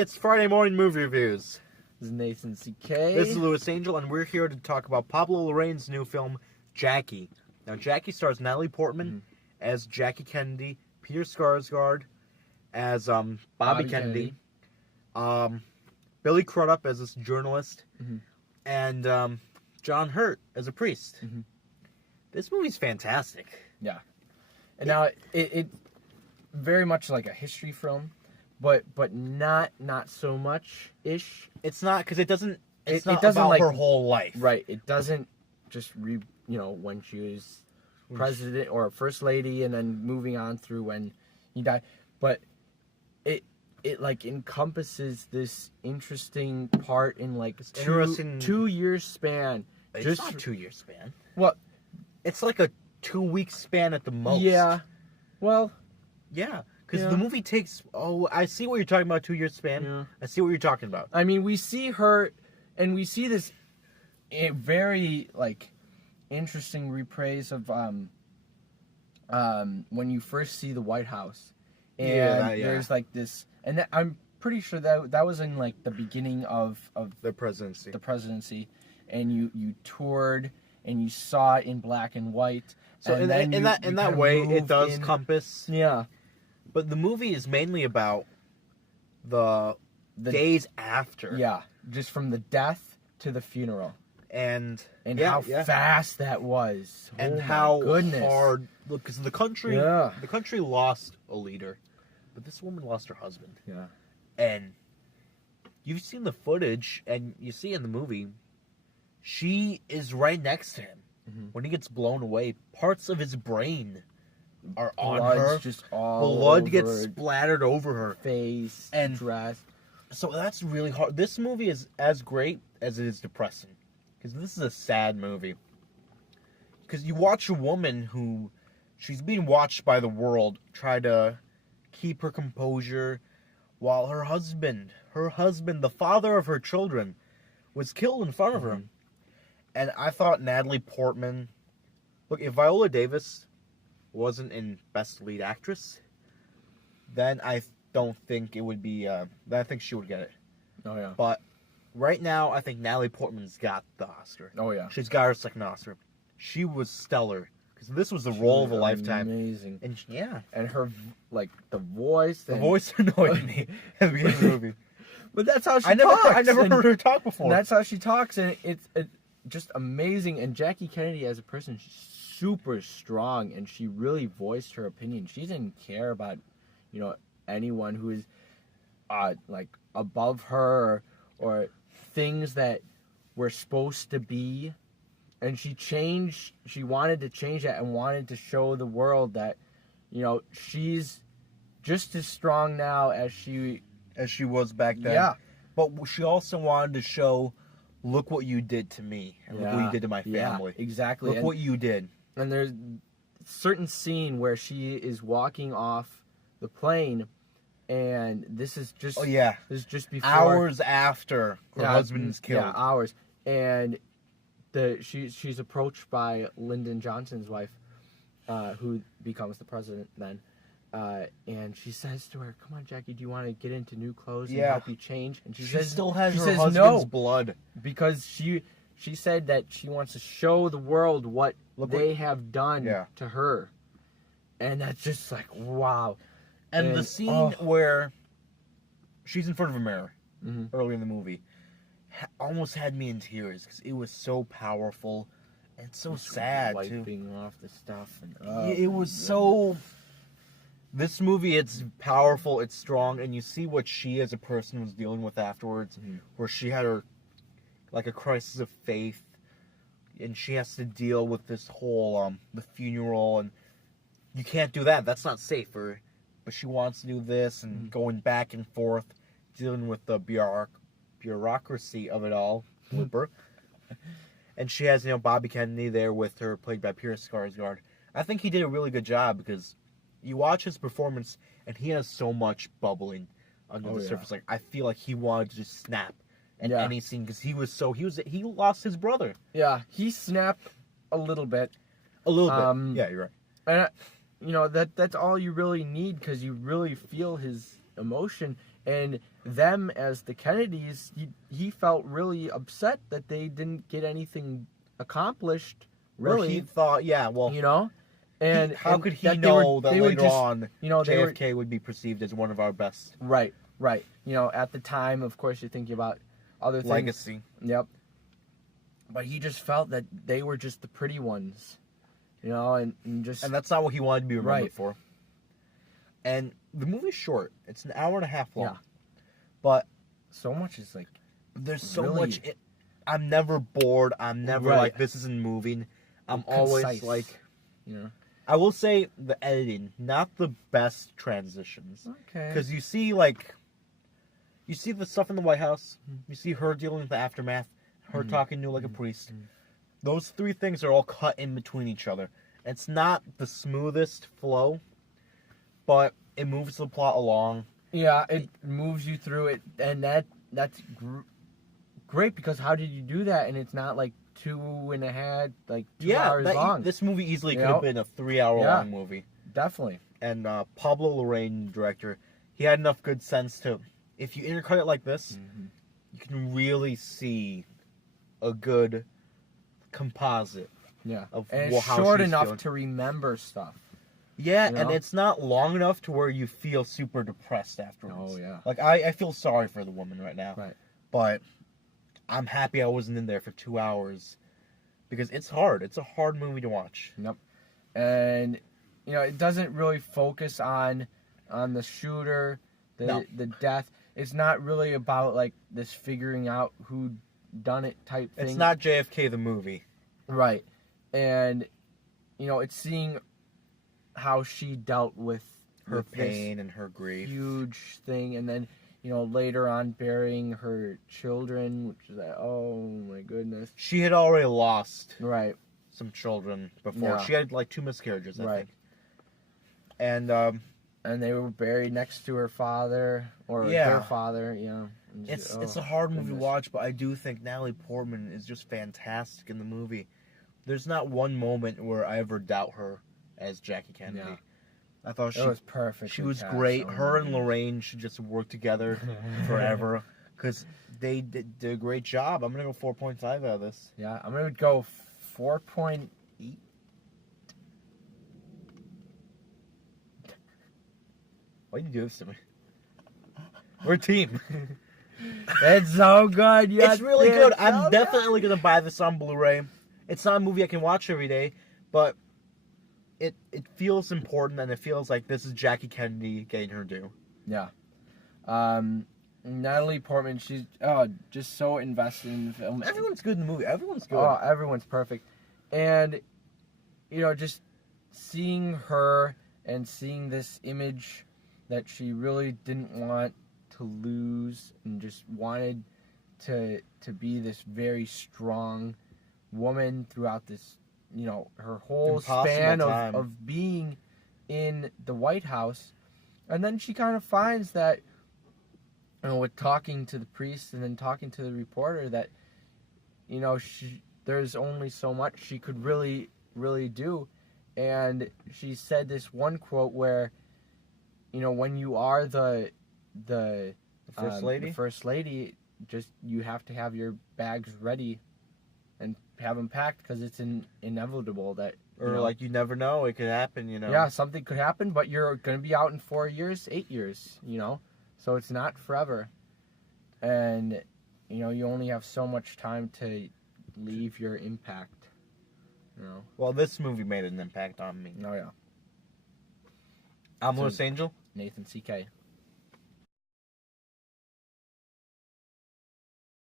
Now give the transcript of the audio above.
It's Friday morning movie reviews. This is Nathan CK. This is Louis Angel, and we're here to talk about Pablo Larraín's new film, Jackie. Now, Jackie stars Natalie Portman as Jackie Kennedy, Peter Skarsgård as Bobby Kennedy, Billy Crudup as this journalist, and John Hurt as a priest. This movie's fantastic. Yeah. And now it very much like a history film, but not so much ish. It's not because it doesn't. It's It not doesn't, about like, her whole life. Right. It doesn't just when she was president or first lady, and then moving on through when he died. But it like encompasses this interesting part in like interesting 2 years span. It's not a 2 year span. Well, it's like a 2 week span at the most. yeah. Well, yeah. Because Yeah. the movie takes. Oh, I see what you're talking about. 2 year span. Yeah. I see what you're talking about. I mean, we see her, and we see this very like interesting reprise of when you first see the White House, and Yeah. there's like this, and I'm pretty sure that was in like the beginning of The presidency. the presidency, and you toured and you saw it in black and white. So and in then that you kind of way, it moved does in- compass. Yeah, But the movie is mainly about the days after. yeah, just from the death to the funeral. And And how fast that was. and Oh my how goodness. hard. Look, because the country lost a leader, but this woman lost her husband. Yeah. And you've seen the footage, and you see in the movie, she is right next to him. When he gets blown away, parts of his brain are on Blood's her. just all Blood over gets her splattered over her. face And- dress. So that's really hard. This movie is as great as it is depressing. Because this is a sad movie. Because you watch a woman who, she's being watched by the world, try to keep her composure, while her husband, the father of her children, was killed in front of her. And I thought Natalie Portman, look, if Viola Davis wasn't in Best Lead Actress, then I don't think it would be, then I think she would get it. Oh yeah. But right now, I think Natalie Portman's got the Oscar. Oh yeah. She's got her second Oscar. She was stellar. Because this was the role of a lifetime. Amazing. And yeah. And her like the voice. The voice annoyed me at the beginning of the movie. But that's how she I talks. never and heard her talk before. that's how she talks, and it's just amazing. And Jackie Kennedy as a person, she's super strong, and she really voiced her opinion. She didn't care about, anyone who is like above her or things that were supposed to be. And she wanted to change that and wanted to show the world that, she's just as strong now as she was back then. Yeah. But she also wanted to show, look what you did to me. And look what you did to my family. Yeah, exactly. Look what you did. And there's a certain scene where she is walking off the plane, and this is just... Oh, yeah. This is just before... Hours after her husband is killed. Yeah, hours. And she's approached by Lyndon Johnson's wife, who becomes the president then. And she says to her, "Come on, Jackie, do you want to get into new clothes and help you change?" And she says, still has her says husband's no, blood. because she said that she wants to show the world what they have done to her. And that's just like, wow. And the scene where she's in front of a mirror early in the movie almost had me in tears because it was so powerful and so sad too. Wiping off the stuff. And, It was so... This movie, it's powerful, it's strong, and you see what she as a person was dealing with afterwards, where she had like a crisis of faith, and she has to deal with this whole, the funeral, and you can't do that, that's not safe for her. But she wants to do this, and going back and forth, dealing with the bureaucracy of it all, blooper. And she has, Bobby Kennedy there with her, played by Peter Skarsgård. I think he did a really good job, because you watch his performance, and he has so much bubbling under the surface. Like, I feel like he wanted to just snap at any scene, because he lost his brother. Yeah, he snapped a little bit. A little bit. Yeah, you're right. And that's all you really need, because you really feel his emotion. And them as the Kennedys, he felt really upset that they didn't get anything accomplished. Where Really, he thought, yeah, well, you know. And how and could he that know that they were later just, on you know, they were JFK would be perceived as one of our best right. You know, at the time, of course, you're thinking about other things. legacy? Yep. But he just felt that they were just the pretty ones, you know, and just And that's not what he wanted to be remembered Right. for. And the movie's short. It's an hour and a half long. Yeah. But so much is like there's so Really- much. I'm never bored. I'm never Right. like, this isn't moving. I'm always concise, like, you know. I will say the editing, not the best transitions. Okay. Because you see, like, you see the stuff in the White House. You see her dealing with the aftermath. Her talking to like a priest. Those three things are all cut in between each other. It's not the smoothest flow, but it moves the plot along. Yeah, it moves you through it, and that's great because how did you do that? And it's not like 2.5, like 2 hours long. This movie easily You could know? have been a 3-hour Yeah. long movie. Definitely. And Pablo Larraín, director, he had enough good sense to, if you intercut it like this, you can really see a good composite. Yeah. Of And it's how short she's enough feeling. to remember stuff. Yeah, You and know? it's not long enough to where you feel super depressed afterwards. Oh, yeah. Like, I feel sorry for the woman right now. Right. But I'm happy I wasn't in there for 2 hours. Because it's hard. It's a hard movie to watch. Yep. And you know, it doesn't really focus on the shooter, No. the death. It's not really about like this figuring out who done it type thing. It's not JFK the movie. right. And you know, it's seeing how she dealt with Her this pain and her grief. huge thing, and then you know later on burying her children, which is like, oh my goodness. She had already lost Right. some children before. Yeah. She had like 2 miscarriages, I Right. think. And And they were buried next to her father or Yeah. their father, you know. And just- it's oh, a hard movie to goodness. watch, but I do think Natalie Portman is just fantastic in the movie. There's not one moment where I ever doubt her as Jackie Kennedy. Yeah. I thought It was perfect. she was great. Her and Lorraine should just work together forever because they did a great job. I'm gonna go 4.5 out of this. Yeah, I'm gonna go 4.8. Why'd you do this to me? We're a team. It's so good. It's really good. I'm definitely gonna buy this on Blu-ray. It's not a movie I can watch every day, but it feels important and it feels like this is Jackie Kennedy getting her due. Yeah. Natalie Portman, she's just so invested in the film. Everyone's good in the movie. Everyone's good. Oh, everyone's perfect. And, you know, just seeing her and seeing this image that she really didn't want to lose and just wanted to be this very strong woman throughout this, you know, her whole Impossible span time. of being in the White House. And then she kind of finds that, you know, with talking to the priest and then talking to the reporter that, you know, there's only so much she could really do. And she said this one quote where, you know, when you are the First Lady? the first lady, just you have to have your bags ready and have them packed because it's inevitable that, you Or know, like you never know, it could happen, you know. yeah, something could happen, but you're going to be out in 4 years, 8 years, you know? So it's not forever. And, you know, you only have so much time to leave your impact, you know? Well, this movie made an impact on me. Oh, yeah. I'm So- Louis Angel. Nathan C.K.